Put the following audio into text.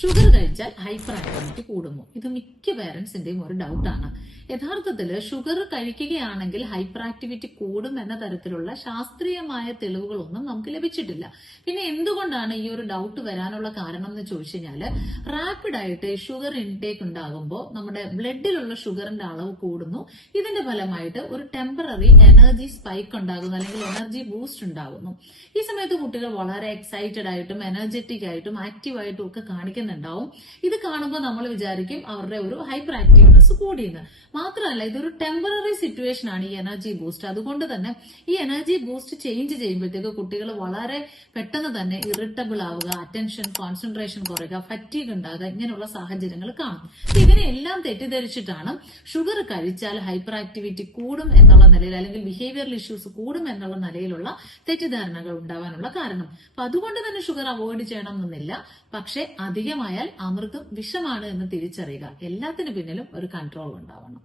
Sugar കഴിച്ചാൽ hyper activity കൂടുമോ? ഇത് മിക്ക പേരൻസിന്റെയും ഒരു ഡൗട്ടാണ്. യഥാർത്ഥത്തിൽ ഷുഗർ കഴിക്കുകയാണെങ്കിൽ ഹൈപ്പർ ആക്ടിവിറ്റി കൂടും എന്ന തരത്തിലുള്ള ശാസ്ത്രീയമായ തെളിവുകളൊന്നും നമുക്ക് ലഭിച്ചിട്ടില്ല. പിന്നെ എന്തുകൊണ്ടാണ് ഈ ഒരു ഡൗട്ട് വരാനുള്ള കാരണം എന്ന് ചോദിച്ചു കഴിഞ്ഞാല് റാപ്പിഡായിട്ട് ഷുഗർ ഇൻടേക്ക് ഉണ്ടാകുമ്പോൾ നമ്മുടെ ബ്ലഡിലുള്ള ഷുഗറിന്റെ അളവ് കൂടുന്നു. ഇതിന്റെ ഫലമായിട്ട് ഒരു ടെമ്പററി എനർജി സ്പൈക്ക് ഉണ്ടാകുന്നു, അല്ലെങ്കിൽ എനർജി ബൂസ്റ്റ് ഉണ്ടാകുന്നു. ഈ സമയത്ത് കുട്ടികൾ വളരെ എക്സൈറ്റഡ് ആയിട്ടും എനർജറ്റിക് ആയിട്ടും ആക്റ്റീവായിട്ടും ഒക്കെ കാണിക്കുന്നുണ്ടാവും. ഇത് കാണുമ്പോൾ നമ്മൾ വിചാരിക്കും അവരുടെ ഒരു ഹൈപ്പർ ആക്റ്റീവ്നെസ് കൂടിയെന്ന്. മാത്രമല്ല, ഇതൊരു ടെമ്പററി സിറ്റുവേഷൻ ആണ് ഈ എനർജി ബൂസ്റ്റ്. അതുകൊണ്ട് തന്നെ ഈ എനർജി ബൂസ്റ്റ് ചേഞ്ച് ചെയ്യുമ്പോഴത്തേക്ക് കുട്ടികൾ വളരെ പെട്ടെന്ന് തന്നെ ഇറിറ്റബിൾ ആവുക, അറ്റൻഷൻ കോൺസെൻട്രേഷൻ കുറയുക, ഫറ്റീഗ് ഉണ്ടാകുക, ഇങ്ങനെയുള്ള സാഹചര്യങ്ങൾ കാണും. ഇതിനെല്ലാം തെറ്റിദ്ധരിച്ചിട്ടാണ് ഷുഗർ കഴിച്ചാൽ ഹൈപ്പർ ആക്ടിവിറ്റി കൂടും എന്നുള്ള നിലയിൽ, അല്ലെങ്കിൽ ബിഹേവിയറൽ ഇഷ്യൂസ് കൂടും എന്നുള്ള നിലയിലുള്ള തെറ്റിദ്ധാരണകൾ ഉണ്ടാവാനുള്ള കാരണം. അപ്പൊ അതുകൊണ്ട് തന്നെ ഷുഗർ അവോയ്ഡ് ചെയ്യണം എന്നില്ല. പക്ഷെ അധികമായാൽ അമൃതും വിഷമാണ് എന്ന് തിരിച്ചറിയുക. എല്ലാത്തിനു പിന്നിലും ഒരു കൺട്രോൾ ഉണ്ടാവണം.